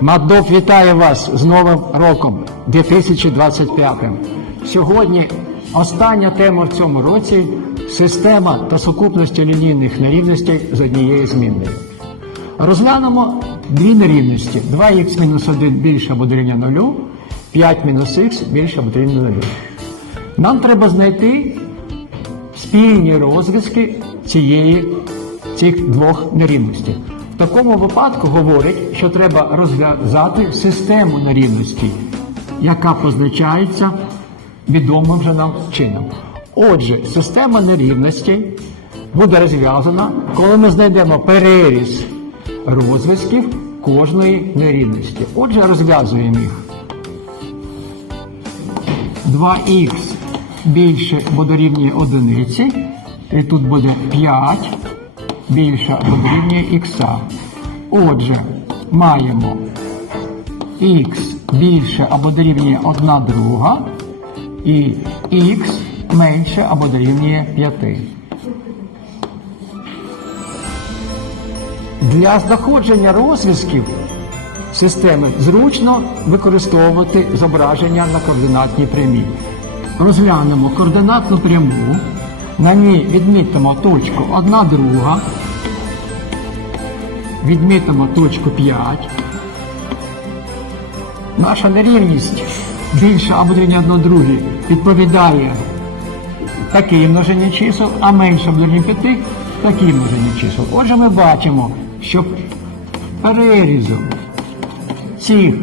Мадов вітає вас з Новим роком 2025. Сьогодні остання тема в цьому році система та сукупності лінійних нерівностей з однією змінною. Розглянемо дві нерівності: 2х-1 більше або дорівнює 0, 5 мінус х більше або дорівнює 0. Нам треба знайти спільні розв'язки цієї, цих двох нерівностей. Такому випадку говорить, що треба розв'язати систему нерівностей, яка позначається відомим вже нам чином. Отже, система нерівностей буде розв'язана, коли ми знайдемо переріз розв'язків кожної нерівності. Отже, розв'язуємо їх. 2х більше або дорівнює одиниці, і тут буде 5 більше або дорівнює х. Отже, маємо х більше або дорівнює 1 друга і х менше або дорівнює 5. Для знаходження розв'язків системи зручно використовувати зображення на координатній прямій. Розглянемо координатну пряму, на ній відмітимо точку 1 друга, відмітимо точку 5. Наша нерівність більша або дорівнює 1 другій відповідає такій множині чисел, а менше або 5 такій множині чисел. Отже, ми бачимо, що перерізом цих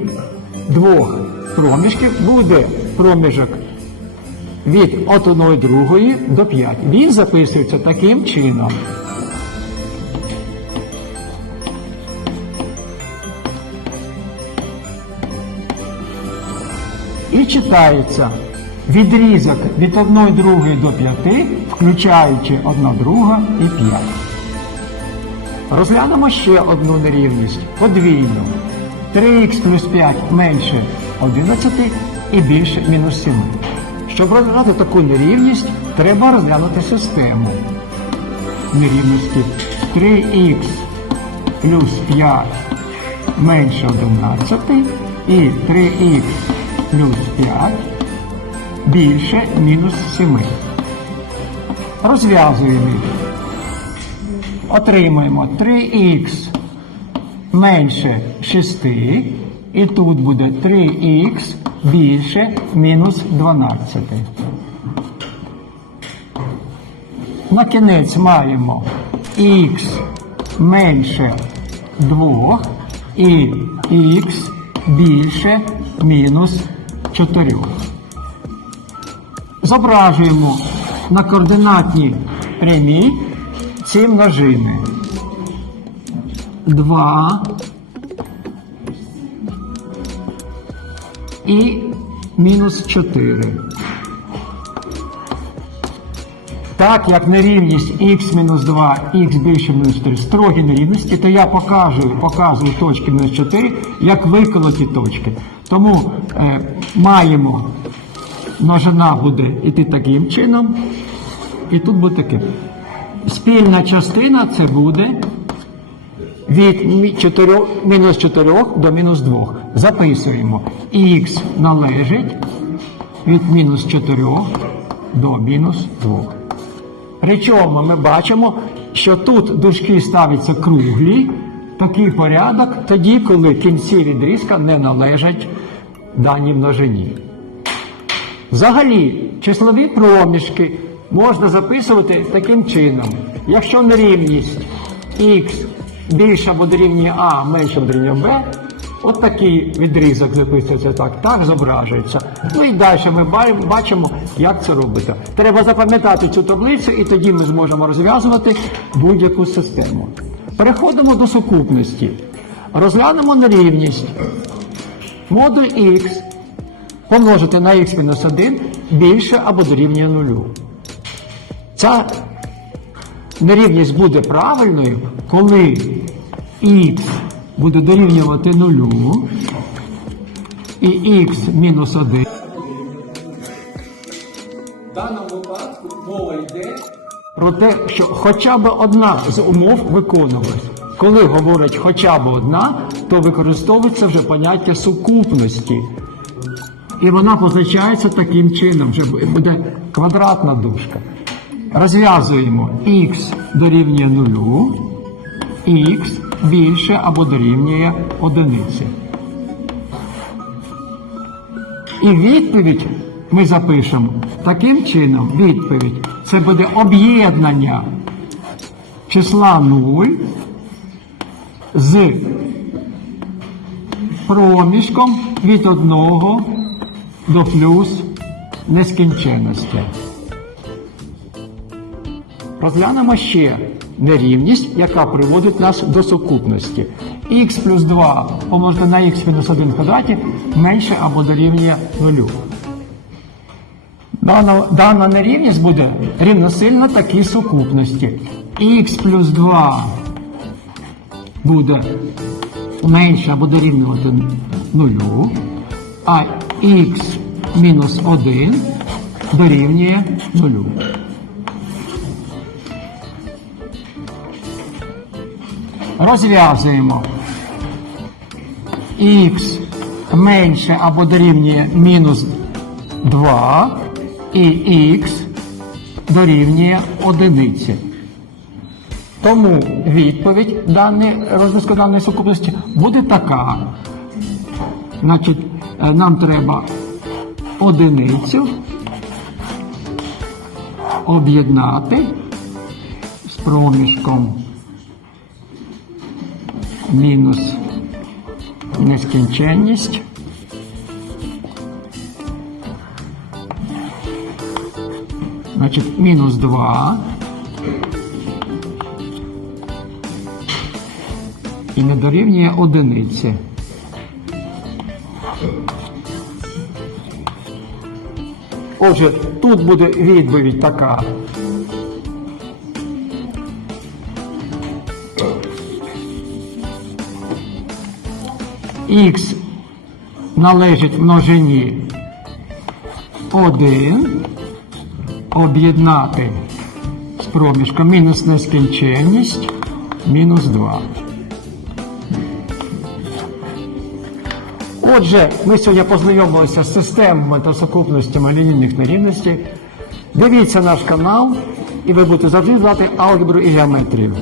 двох проміжків буде проміжок від 1 другої до 5. Він записується таким чином. І читається відрізок від 1 другої до 5, включаючи 1 друга і 5. Розглянемо ще одну нерівність подвійну. 3х плюс 5 менше 11 і більше мінус 7. Щоб розглянути таку нерівність, треба розглянути систему нерівності 3х плюс 5 менше 11 і 3х плюс 5 більше мінус 7. Розв'язуємо їх. Отримуємо 3х менше 6, і тут буде 3х більше мінус 12. На кінець маємо х менше 2 і х більше мінус 4. Зображуємо на координатній прямі ці множини. 2 і мінус 4. Так як нерівність х мінус 2, х більше мінус 4 строгі нерівності, то я покажу, показую точки мінус 4 як виколоті точки. Тому е, маємо множина буде йти таким чином, і тут буде таке. Спільна частина це буде від 4, мінус 4 до мінус 2. Записуємо. Х належить від мінус 4 до мінус 2. Причому ми бачимо, що тут дужки ставляться круглі, такий порядок, тоді, коли кінці відрізка не належать даній множині. Взагалі, числові проміжки можна записувати таким чином. Якщо нерівність х більше або дорівнює А, менше або дорівнює Б, от такий відрізок записується так, так зображується. Ну і далі ми бачимо, як це робити. Треба запам'ятати цю таблицю, і тоді ми зможемо розв'язувати будь-яку систему. Переходимо до сукупності. Розглянемо нерівність. Модуль х помножити на х-1 більше або дорівнює нулю. Ця нерівність буде правильною, коли х буде дорівнювати нулю і х мінус 1. В даному випадку мова йде про те, що хоча б одна з умов виконувалась. коли говорять хоча б одна, то використовується вже поняття сукупності. І вона позначається таким чином, що буде квадратна дужка. Розв'язуємо х дорівнює нулю, х більше або дорівнює одиниці. І відповідь ми запишемо таким чином, відповідь це буде об'єднання числа 0 з проміжком від 1 до плюс нескінченності. Розглянемо ще нерівність, яка приводить нас до сукупності. х плюс 2 помножити на х мінус 1 квадраті менше або дорівнює нулю. Дана, дана нерівність буде рівносильна такій сукупності. х плюс 2 буде менше або дорівнювати нулю, а х мінус 1 дорівнює нулю. Розв'язуємо х менше або дорівнює мінус 2 і х дорівнює одиниці. Тому відповідь даної розв'язку даної сукупності буде така. Значить, е, нам треба одиницю об'єднати з проміжком мінус нескінченність. Значить, мінус 2 і не дорівнює одиниці. Отже, тут буде відповідь така. Х належить множині 1 об'єднати з проміжком мінус нескінченність мінус 2. Отже, ми сьогодні познайомилися з системами та сукупностями лінійних нерівностей. Дивіться наш канал, і ви будете завжди знати алгебру і геометрію.